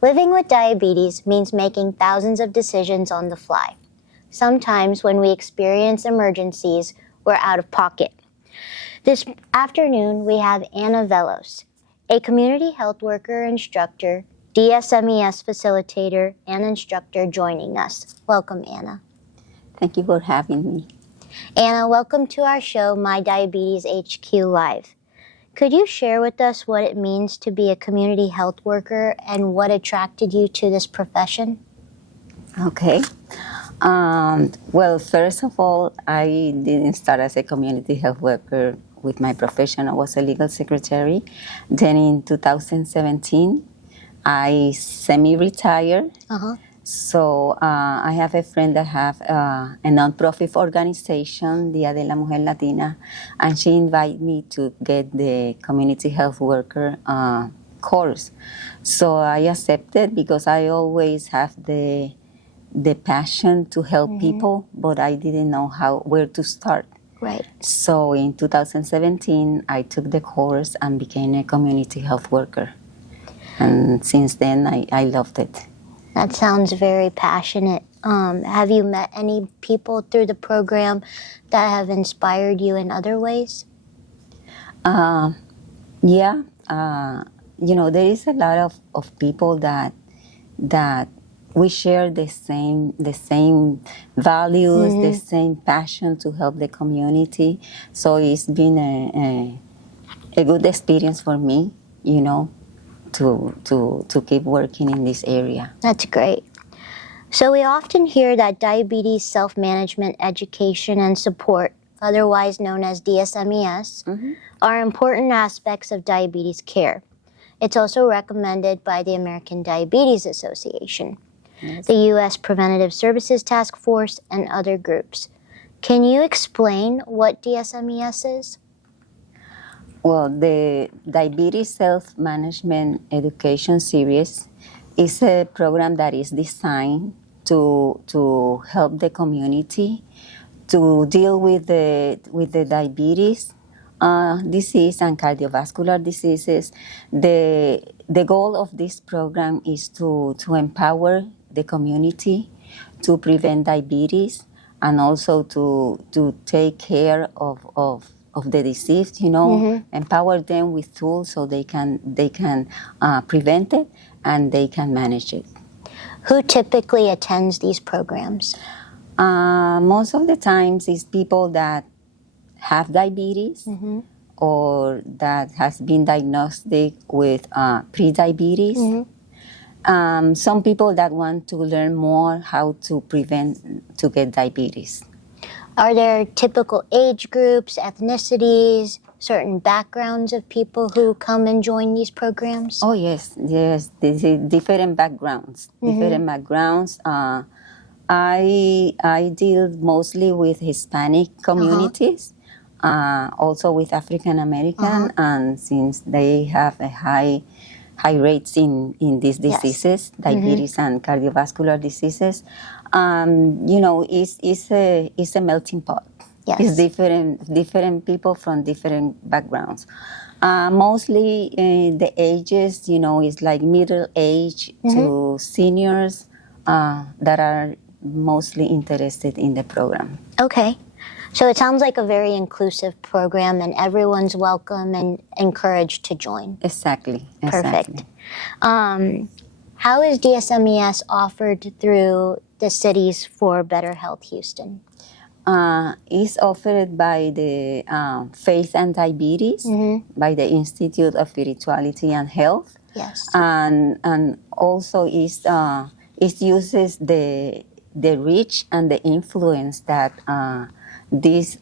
Living with diabetes means making thousands of decisions on the fly. Sometimes when we experience emergencies, we're out of pocket. This afternoon, we have Ana Veloz, a community health worker instructor, DSMES facilitator, and instructor joining us. Welcome, Ana. Thank you for having me. Ana, welcome to our show, My Diabetes HQ Live. Could you share with us what it means to be a community health worker and what attracted you to this profession? Okay. Well, first of all, I didn't start as a community health worker with my profession. I was a legal secretary. Then in 2017, I semi-retired. So I have a friend that have a nonprofit organization, Dia de la Mujer Latina, and she invited me to get the community health worker course. So I accepted because I always have the passion to help people, but I didn't know where to start. Right. So in 2017, I took the course and became a community health worker. And since then, I loved it. That sounds very passionate. Have you met any people through the program that have inspired you in other ways? Yeah. There is a lot of people that we share the same values, the same passion to help the community. So it's been a good experience for me, to keep working in this area. That's great. So we often hear that diabetes self-management education and support, otherwise known as DSMES, are important aspects of diabetes care. It's also recommended by the American Diabetes Association, the U.S. Preventative Services Task Force, and other groups. Can you explain what DSMES is? Well, the Diabetes Self-Management Education Series is a program that is designed to help the community to deal with the diabetes disease and cardiovascular diseases. The goal of this program is to empower the community to prevent diabetes and also to take care of the disease, empower them with tools so they can prevent it and they can manage it. Who typically attends these programs? Most of the times it's people that have diabetes or that has been diagnosed with pre-diabetes. Some people that want to learn more how to prevent to get diabetes. Are there typical age groups, ethnicities, certain backgrounds of people who come and join these programs? Oh, yes. There's different backgrounds. I deal mostly with Hispanic communities, also with African American, and since they have a high rates in these diseases, diabetes and cardiovascular diseases, it's a melting pot. Yes. It's different people from different backgrounds. Mostly the ages, is like middle age to seniors that are mostly interested in the program. Okay. So it sounds like a very inclusive program and everyone's welcome and encouraged to join. Exactly. Perfect. How is DSMES offered through the Cities for Better Health Houston? It's offered by the Faith and Diabetes, by the Institute of Spirituality and Health. Yes. And also it uses the reach and the influence that these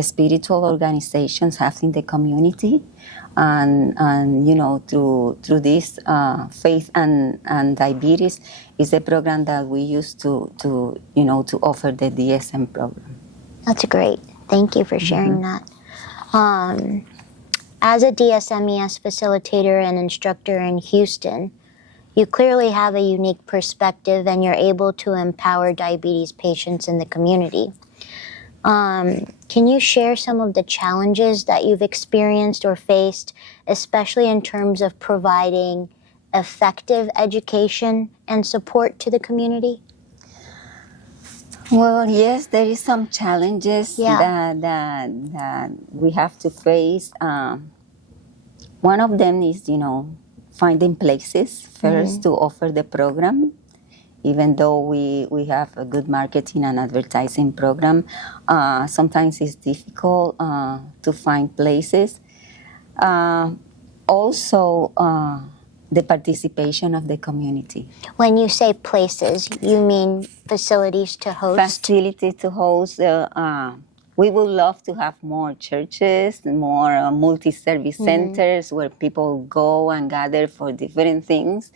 spiritual organizations have in the community, and through this Faith and Diabetes is a program that we use to offer the DSM program. That's great. Thank you for sharing that. As a DSMES facilitator and instructor in Houston, you clearly have a unique perspective and you're able to empower diabetes patients in the community. Can you share some of the challenges that you've experienced or faced, especially in terms of providing effective education and support to the community? Well, yes, there is some challenges Yeah. that we have to face. One of them is, finding places first to offer the program. Even though we have a good marketing and advertising program, sometimes it's difficult to find places. Also, the participation of the community. When you say places, you mean facilities to host? Facility to host. We would love to have more churches, more multi-service centers where people go and gather for different things.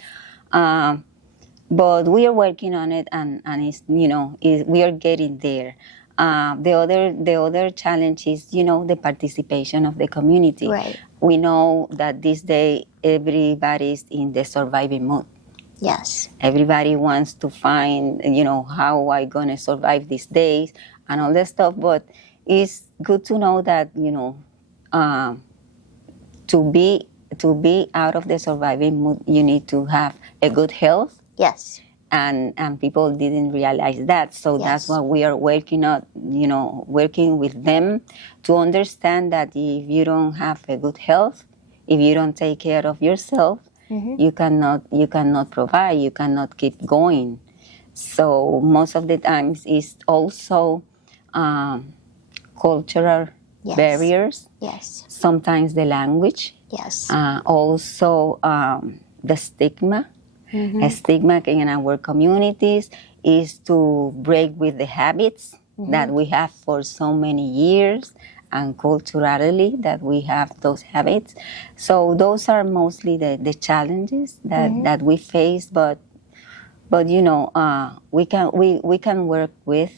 But we are working on it, and it's, we are getting there. The other challenge is, the participation of the community. Right. We know that this day everybody's in the surviving mode. Yes. Everybody wants to find, how I gonna survive these days and all that stuff. But it's good to know that, to be out of the surviving mood, you need to have a good health. Yes. And people didn't realize that. So that's what we are working on, working with them to understand that if you don't have a good health, if you don't take care of yourself, you cannot provide, you cannot keep going. So most of the times it's also cultural barriers. Yes. Sometimes the language. Yes. Also the stigma. A stigma in our communities is to break with the habits that we have for so many years, and culturally that we have those habits. So those are mostly the challenges that we face, but we can work with,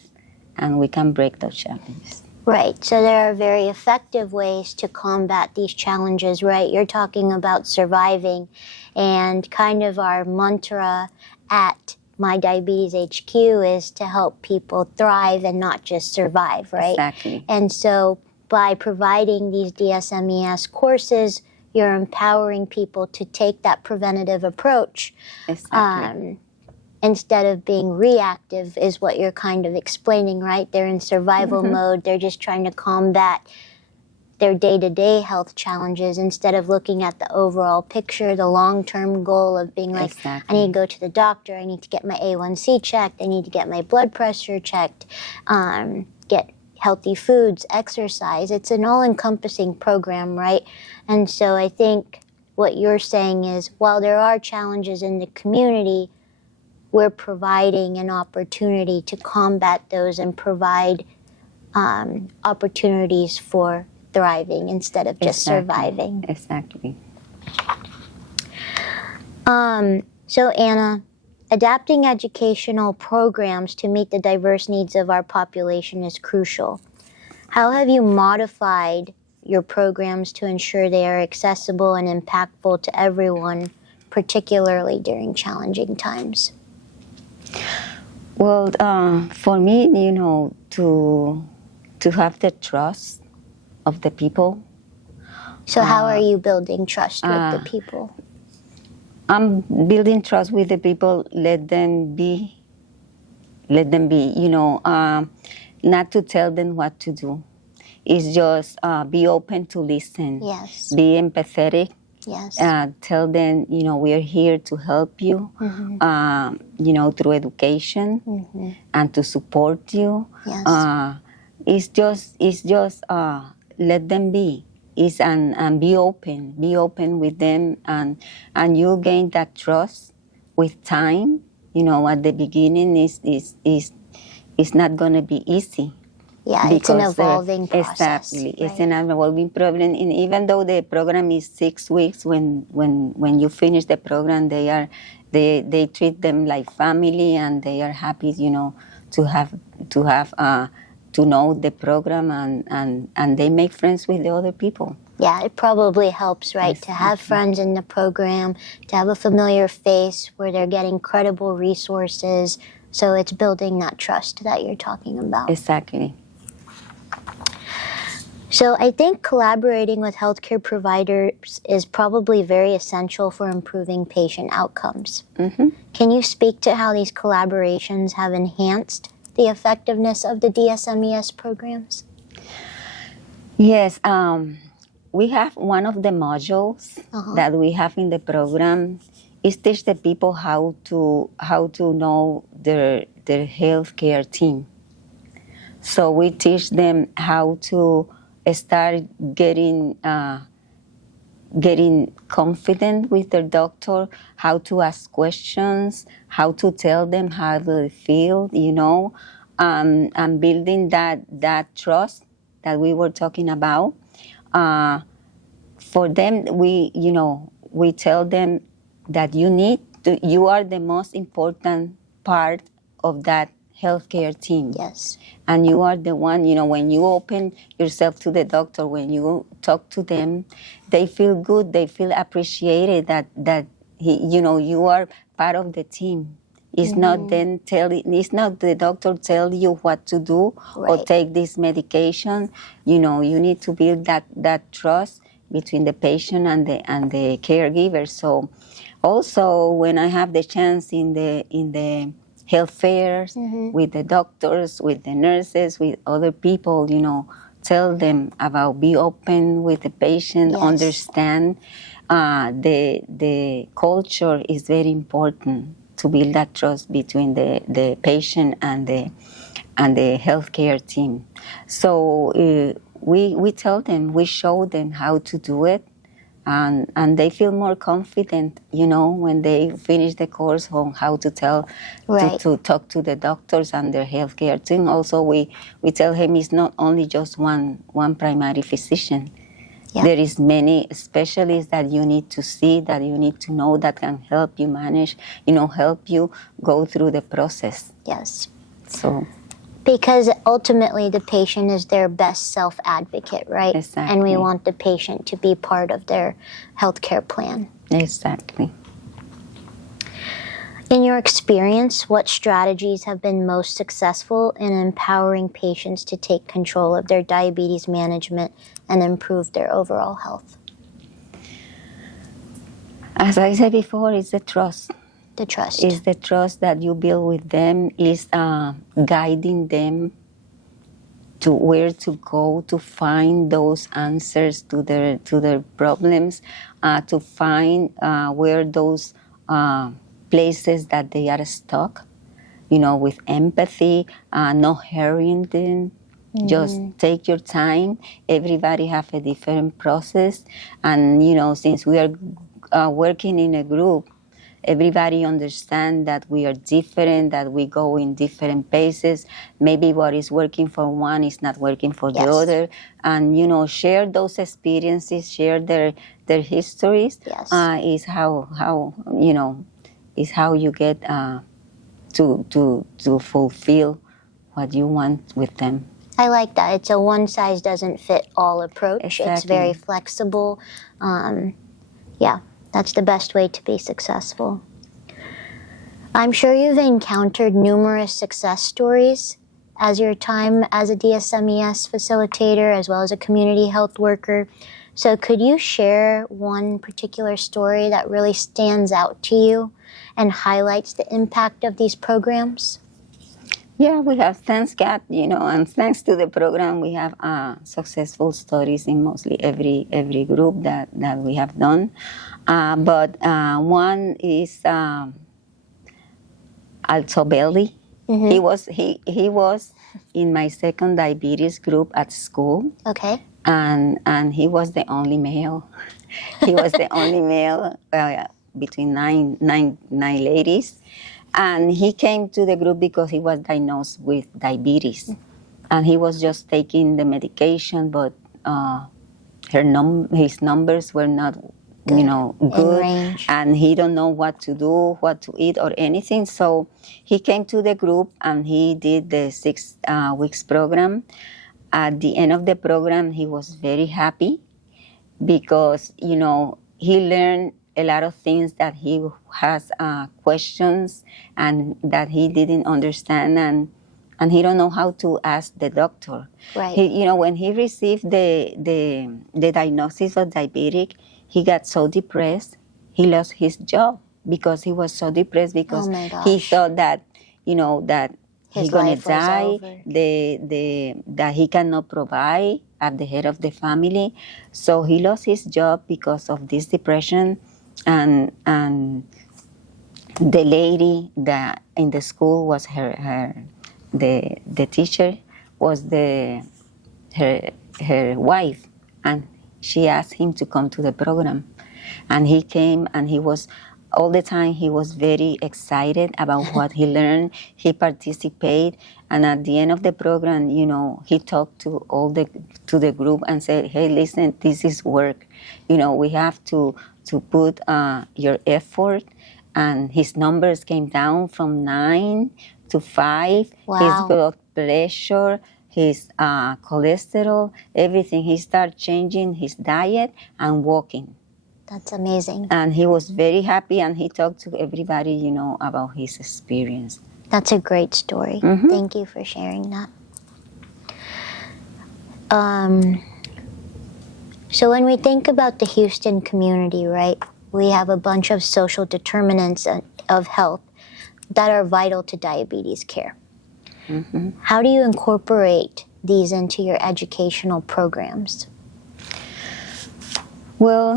and we can break those challenges. Right. So there are very effective ways to combat these challenges, right? You're talking about surviving, and kind of our mantra at My Diabetes HQ is to help people thrive and not just survive, right? Exactly. And so by providing these DSMES courses, you're empowering people to take that preventative approach. Exactly. Instead of being reactive, is what you're kind of explaining, right? They're in survival mode. They're just trying to combat their day-to-day health challenges instead of looking at the overall picture, the long-term goal of being like, I need to go to the doctor, I need to get my A1C checked, I need to get my blood pressure checked, get healthy foods, exercise. It's an all-encompassing program, right? And so I think what you're saying is, while there are challenges in the community, we're providing an opportunity to combat those and provide opportunities for thriving instead of just surviving. Exactly. So Ana, adapting educational programs to meet the diverse needs of our population is crucial. How have you modified your programs to ensure they are accessible and impactful to everyone, particularly during challenging times? Well, for me, to have the trust of the people. So how are you building trust with the people? I'm building trust with the people. Let them be. Not to tell them what to do. It's just be open to listen. Yes. Be empathetic. Yes. Tell them, we are here to help you, through education and to support you. Yes. It's just let them be. And be open with them, and you gain that trust with time. At the beginning is not going to be easy. Yeah, it's an evolving process. Exactly, right? It's an evolving problem. And even though the program is 6 weeks, when you finish the program, they treat them like family, and they are happy, to know the program, and they make friends with the other people. Yeah, it probably helps, right, to have friends in the program, to have a familiar face where they're getting credible resources. So it's building that trust that you're talking about. Exactly. So I think collaborating with healthcare providers is probably very essential for improving patient outcomes. Mm-hmm. Can you speak to how these collaborations have enhanced the effectiveness of the DSMES programs? Yes, we have one of the modules Uh-huh. that we have in the program is teach the people how to know their healthcare team. So we teach them how to start getting confident with their doctor, how to ask questions, how to tell them how they feel, and building that trust that we were talking about. For them, we tell them that you are the most important part of that healthcare team. Yes. And you are the one, when you open yourself to the doctor, when you talk to them, they feel good, they feel appreciated that you are part of the team. It's not it's not the doctor tell you what to do or Right. take this medication. You need to build that trust between the patient and the caregiver. So also when I have the chance in the health fairs with the doctors, with the nurses, with other people, tell them about be open with the patient, Yes. understand the culture is very important to build that trust between the patient and the healthcare team. So we tell them, we show them how to do it, and they feel more confident, when they finish the course on how to tell, Right. to talk to the doctors and their healthcare team. Also, we tell him it's not only just one primary physician. Yeah. There is many specialists that you need to see, that you need to know, that can help you manage, help you go through the process. Yes. So. Because ultimately the patient is their best self-advocate, right? Exactly. And we want the patient to be part of their healthcare plan. Exactly. In your experience, what strategies have been most successful in empowering patients to take control of their diabetes management and improve their overall health? As I said before, it's the trust. The trust. It's the trust that you build with them, is guiding them to where to go to find those answers to their problems, to find where those places that they are stuck, with empathy, not hurrying them. Just take your time. Everybody have a different process, and since we are working in a group, everybody understand that we are different, that we go in different paces. Maybe what is working for one is not working for the Yes. other, and share those experiences, share their histories. Yes. Is how is how you get to fulfill what you want with them. I like that. It's a one-size-doesn't-fit-all approach. Exactly. It's very flexible. Yeah, that's the best way to be successful. I'm sure you've encountered numerous success stories as your time as a DSMES facilitator as well as a community health worker. So could you share one particular story that really stands out to you and highlights the impact of these programs? Yeah, we have, thanks God, and thanks to the program, we have successful stories in mostly every group that we have done. But one is Alto Belly. He was in my second diabetes group at school. Okay. And he was the only male. He was the only male between nine ladies. And he came to the group because he was diagnosed with diabetes. And he was just taking the medication, but his numbers were not, good. In range. And he don't know what to do, what to eat or anything. So he came to the group and he did the 6 weeks program. At the end of the program, he was very happy because, he learned a lot of things that he has questions and that he didn't understand. and he don't know how to ask the doctor. Right. When he received the diagnosis of diabetic, he got so depressed, he lost his job because he was so depressed because Oh my he gosh. thought that, that His he's gonna life was die, over. that he cannot provide at the head of the family. So he lost his job because of this depression, and the lady that in the school was the teacher was her wife, and she asked him to come to the program, and he came, and he was all the time he was very excited about what he learned. He participated, and at the end of the program, he talked to the group and said, "Hey, listen, this is work. We have to put your effort." And his numbers came down from 9 to 5. Wow. His blood pressure, his cholesterol, everything. He started changing his diet and walking. That's amazing. And he was very happy, and he talked to everybody, about his experience. That's a great story. Mm-hmm. Thank you for sharing that. So when we think about the Houston community, right, we have a bunch of social determinants of health that are vital to diabetes care. Mm-hmm. How do you incorporate these into your educational programs? Well,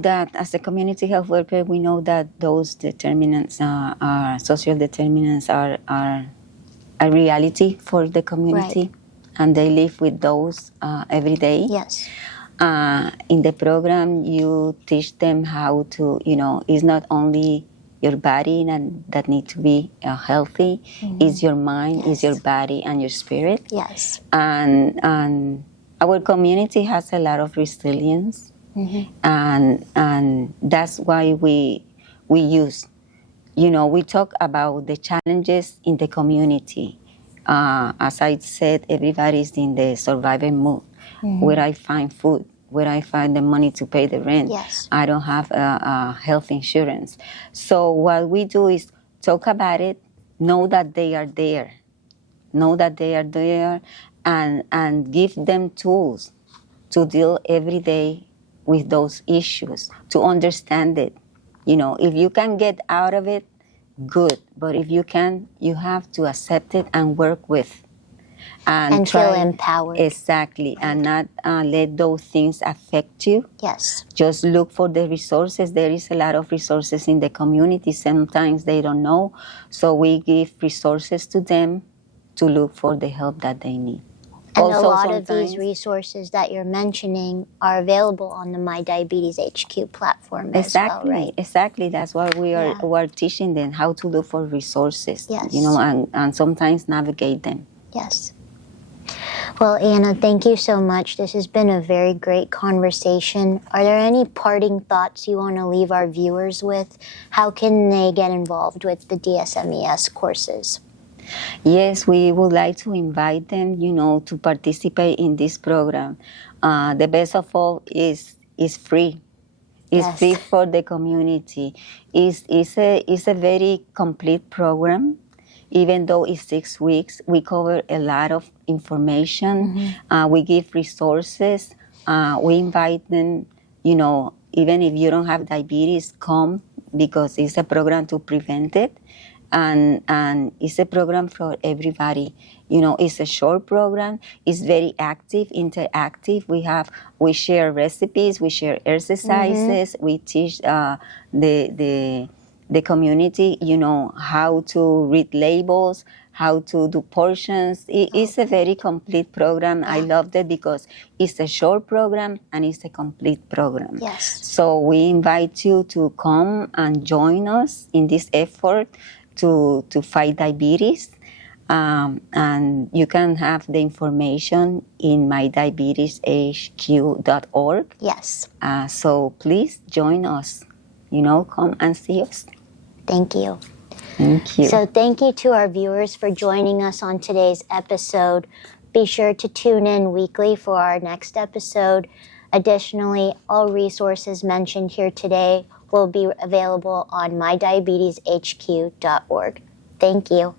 that as a community health worker, we know that those determinants, social determinants, are a reality for the community, Right. and they live with those every day. Yes. In the program, you teach them how to, it's not only your body that need to be healthy, it's your mind, Yes. it's your body, and your spirit. Yes. And our community has a lot of resilience. Mm-hmm. And that's why we use, we talk about the challenges in the community. As I said, everybody's in the survival mood. Mm-hmm. Where I find food, where I find the money to pay the rent. Yes. I don't have health insurance. So what we do is talk about it, know that they are there, and give them tools to deal every day with those issues, to understand it. If you can get out of it, good. But if you can, you have to accept it and work with. And feel empowered. Exactly. And not let those things affect you. Yes. Just look for the resources. There is a lot of resources in the community. Sometimes they don't know. So we give resources to them to look for the help that they need. And also, a lot of these resources that you're mentioning are available on the My Diabetes HQ platform as well, right? Exactly. That's why we are teaching them how to look for resources, yes. And sometimes navigate them. Yes. Well, Ana, thank you so much. This has been a very great conversation. Are there any parting thoughts you want to leave our viewers with? How can they get involved with the DSMES courses? Yes, we would like to invite them, to participate in this program. The best of all is free. It's Yes. free for the community. It's a very complete program. Even though it's 6 weeks, we cover a lot of information. Mm-hmm. We give resources. We invite them, even if you don't have diabetes, come, because it's a program to prevent it. And it's a program for everybody. It's a short program. It's very active, interactive. We share recipes, we share exercises. Mm-hmm. We teach the community, how to read labels, how to do portions. It's a very complete program. Yeah. I loved it because it's a short program and it's a complete program. Yes. So we invite you to come and join us in this effort to fight diabetes. And you can have the information in mydiabeteshq.org. Yes. So please join us. Come and see us. Thank you. Thank you. So thank you to our viewers for joining us on today's episode. Be sure to tune in weekly for our next episode. Additionally, all resources mentioned here today will be available on mydiabeteshq.org. Thank you.